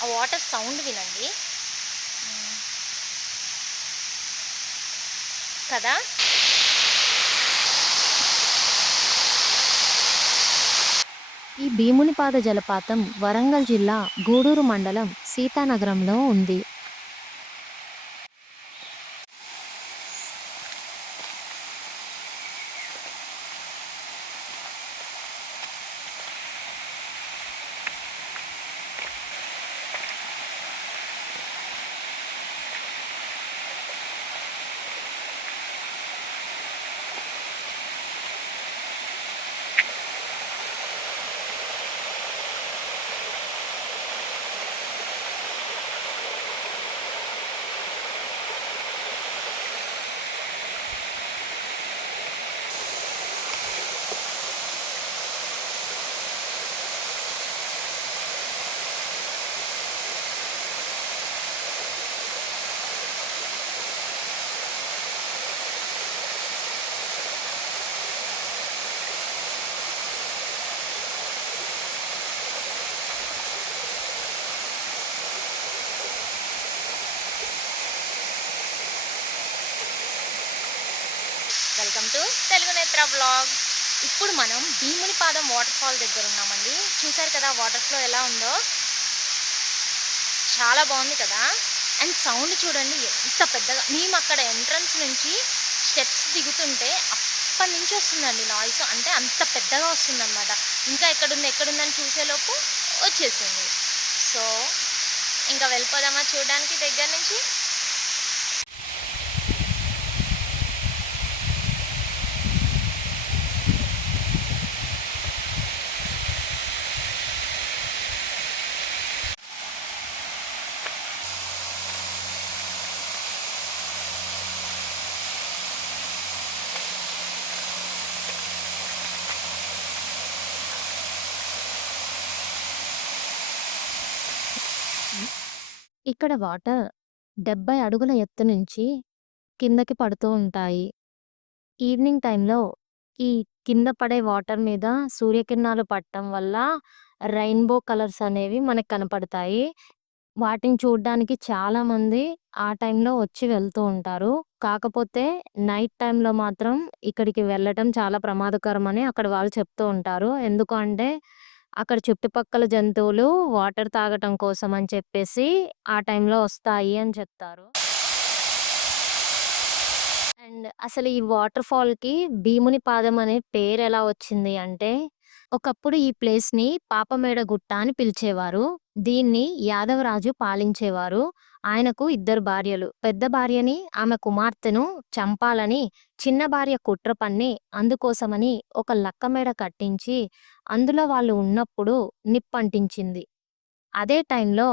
ఆ water sound వినండి కదా? ఈ భీమునిపాద జలపాతం వరంగల్ జిల్లా గూడూరు మండలం సీతానగరంలో ఉంది. టు తెలుగు నేత్ర వ్లాగ్. ఇప్పుడు మనం భీమునిపాదం వాటర్ ఫాల్ దగ్గర ఉన్నామండి. చూసారు కదా వాటర్ ఫ్లో ఎలా ఉందో? చాలా బాగుంది కదా! అండ్ సౌండ్ చూడండి ఎంత పెద్దగా మేము అక్కడ ఎంట్రన్స్ నుంచి స్టెప్స్ దిగుతుంటే అప్పటి నుంచి వస్తుందండి నాయిస్. అంటే అంత పెద్దగా వస్తుందన్నమాట. ఇంకా ఎక్కడుంది ఎక్కడుందని చూసేలోపు వచ్చేసింది. సో, ఇంకా వెళ్ళిపోదామా చూడడానికి దగ్గర నుంచి? ఇక్కడ వాటర్ 70 అడుగుల ఎత్తు నుంచి కిందకి పడుతూ ఉంటాయి. ఈవినింగ్ టైంలో ఈ కింద పడే వాటర్ మీద సూర్యకిరణాలు పడటం వల్ల రెయిన్‌బో కలర్స్ అనేవి మనకు కనపడతాయి. వాటిని చూడడానికి చాలామంది ఆ టైంలో వచ్చి వెళ్తూ ఉంటారు. కాకపోతే నైట్ టైంలో మాత్రం ఇక్కడికి వెళ్ళటం చాలా ప్రమాదకరమని అక్కడ వాళ్ళు చెప్తూ ఉంటారు. ఎందుకు అంటే అక్కడ చుట్టుపక్కల జంతువులు వాటర్ తాగటం కోసం అని చెప్పేసి ఆ టైంలో వస్తాయి అని చెప్తారు. అండ్ అసలు ఈ వాటర్ ఫాల్‌కి భీమునిపాదం అనే పేరు ఎలా వచ్చింది అంటే, ఒకప్పుడు ఈ ప్లేస్‌ని పాపమేడ గుట్ట అని పిలిచేవారు. దీన్ని యాదవరాజు పాలించేవారు. ఆయనకు ఇద్దరు భార్యలు. పెద్ద భార్యని, ఆమె కుమార్తెను చంపాలని చిన్న భార్య కుట్ర పన్ని, అందుకోసమని ఒక లక్కమేడ కట్టించి, అందులో వాళ్ళు ఉన్నప్పుడు నిప్పంటించింది. అదే టైంలో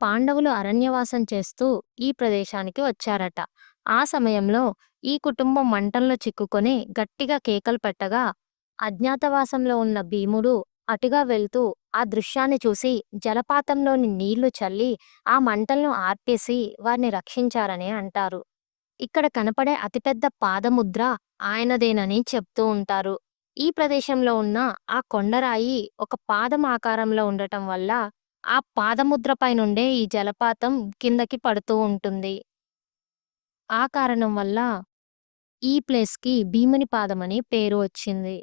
పాండవులు అరణ్యవాసం చేస్తూ ఈ ప్రదేశానికి వచ్చారట. ఆ సమయంలో ఈ కుటుంబం మంటల్లో చిక్కుకొని గట్టిగా కేకలు పెట్టగా, అజ్ఞాతవాసంలో ఉన్న భీముడు అటుగా వెళ్తూ ఆ దృశ్యాన్ని చూసి జలపాతంలోని నీళ్ళు చల్లి ఆ మంటలను ఆర్పేసి వారిని రక్షించారని అంటారు. ఇక్కడ కనపడే అతిపెద్ద పాదముద్ర ఆయనదేనని చెప్తూ ఉంటారు. ఈ ప్రదేశంలో ఉన్న ఆ కొండరాయి ఒక పాదం ఆకారంలో ఉండటం వల్ల ఆ పాదముద్ర నుండే ఈ జలపాతం కిందకి పడుతూ ఉంటుంది. ఆ కారణం వల్ల ఈ ప్లేస్‌కి భీమునిపాదం అని పేరు వచ్చింది.